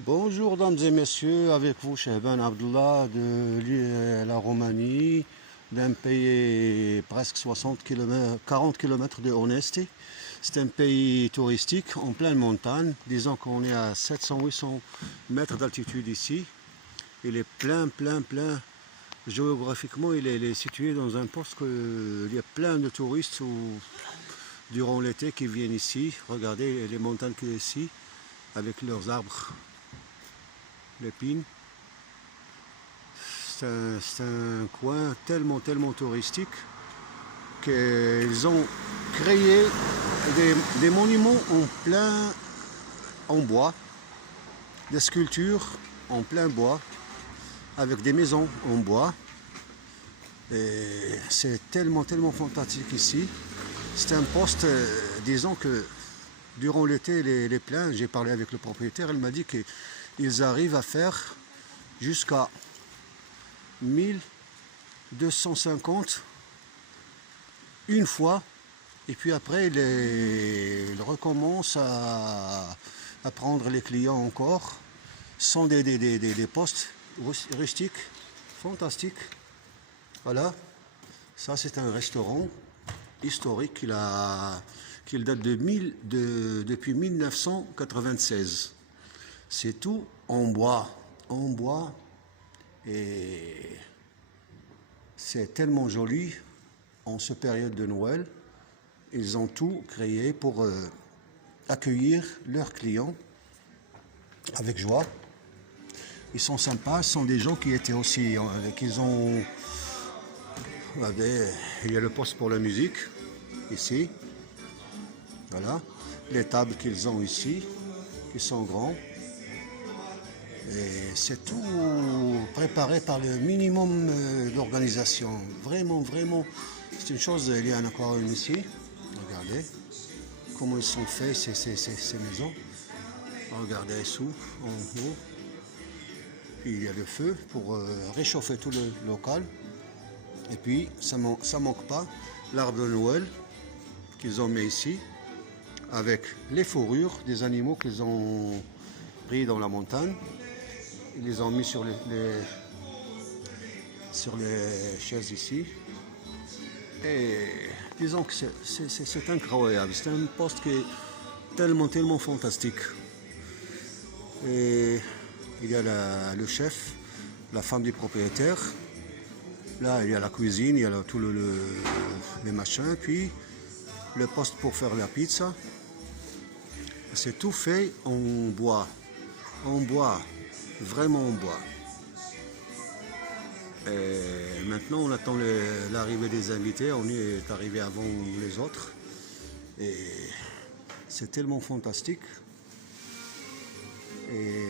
Bonjour dames et messieurs, avec vous Shehban Abdullah de la Roumanie, d'un pays presque 60 km, 40 km de Honesti. C'est un pays touristique en pleine montagne, disons qu'on est à 700-800 mètres d'altitude ici. Il est plein. Géographiquement, il est situé dans un poste il y a plein de touristes durant l'été qui viennent ici. Regardez les montagnes qu'il y a ici avec leurs arbres. L'épine. C'est un coin tellement touristique qu'ils ont créé des monuments en bois, des sculptures en plein bois, avec des maisons en bois. Et c'est tellement fantastique ici. C'est un poste, disons que durant l'été, les pleins, j'ai parlé avec le propriétaire, il m'a dit qu'ils arrivent à faire jusqu'à 1250 une fois, et puis après ils recommencent à prendre les clients encore. Ce sont des postes rustiques, fantastiques. Voilà, ça c'est un restaurant historique qu'il date depuis 1996. C'est tout en bois, et c'est tellement joli en cette période de Noël. Ils ont tout créé pour accueillir leurs clients avec joie. Ils sont sympas, ce sont des gens qui étaient aussi, il y a le poste pour la musique ici. Voilà, les tables qu'ils ont ici, qui sont grands. Et c'est tout préparé par le minimum d'organisation. Vraiment, c'est une chose. Il y a un aquarium ici. Regardez comment ils sont faits ces maisons. Regardez sous, en haut. Puis il y a le feu pour réchauffer tout le local. Et puis ça manque pas l'arbre de Noël qu'ils ont mis ici, avec les fourrures des animaux qu'ils ont pris dans la montagne. Ils les ont mis sur les chaises ici. Et disons que c'est incroyable. C'est un poste qui est tellement fantastique. Et il y a le chef, la femme du propriétaire. Là, il y a la cuisine, il y a tout les machins. Puis le poste pour faire la pizza. C'est tout fait en bois. Vraiment en bois. Et maintenant, on attend l'arrivée des invités. On est arrivé avant les autres. Et c'est tellement fantastique. Et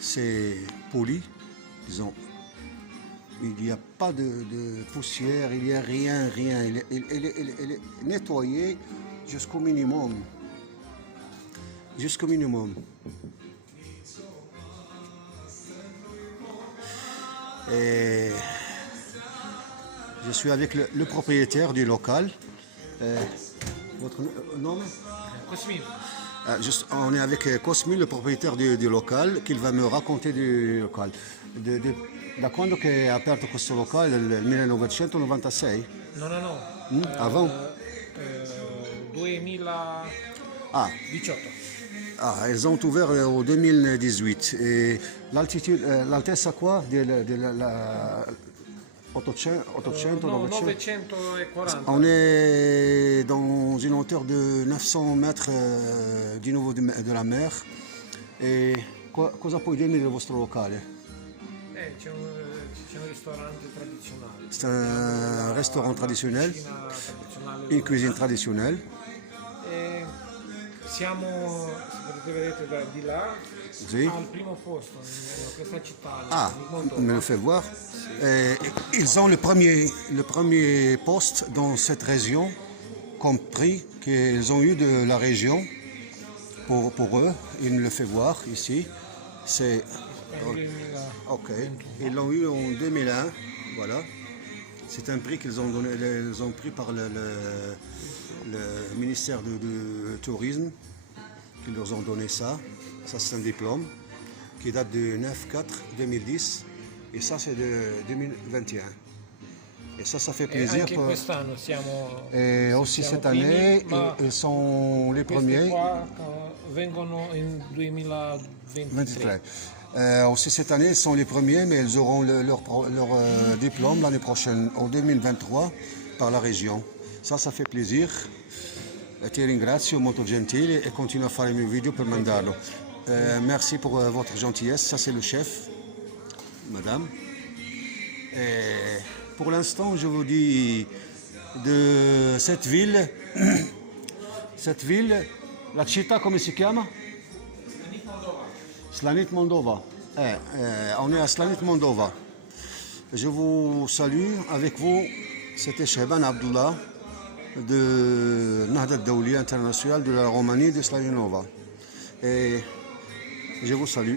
c'est poli, disons. Il n'y a pas de poussière, il n'y a rien. Il est nettoyé jusqu'au minimum. Et je suis avec le propriétaire du local. Votre nom? Cosmin. On est avec Cosmin, le propriétaire du local, qui va me raconter du local. Da quando che è aperto questo locale? Nel 1996? No. Avant? 2018. Ah, ils ont ouvert en 2018. Et l'altezza quoi? 800, No, 900? 940. On est dans une hauteur de 900 mètres du niveau de la mer. Et cosa puoi dirmi del vostro locale? C'è un ristorante tradizionale. C'est un restaurant traditionnel, une cuisine traditionnelle. E siamo, se potete vedere di là, Sì. al primo posto in questa città. Ah, di Montova. me le fait voir. Et ils ont le premier poste dans cette région, compris qu'ils ont eu de la région pour eux. Il me le fait voir ici. C'est ok. Ils l'ont eu en 2001. Voilà. C'est un prix qu'ils ont donné, ils ont pris par le ministère du Tourisme. qui leur ont donné ça. Ça, c'est un diplôme qui date du 9/4/2010 et ça, c'est de 2021. Et ça fait E plaisir. anche quest'anno siamo, Et aussi siamo cette année, primi, ma ils sont les questi premiers. qua vengono in 2023. 23. Aussi cette année, ils sont les premiers, mais ils auront leur diplôme l'année prochaine, en 2023, par la région. Ça fait plaisir. Ti ringrazio, molto gentile, et continue à faire les miei vidéos pour mandarlo. Merci pour votre gentillesse. Ça, c'est le chef, madame. Et pour l'instant, je vous dis de cette ville, la città come si chiama? Slanit Moldova. On est à Slanit Moldova. Je vous salue avec vous. C'était Shehban Abdullah de Nahda Daoulia International de la Roumanie de Slavinova. Et je vous salue.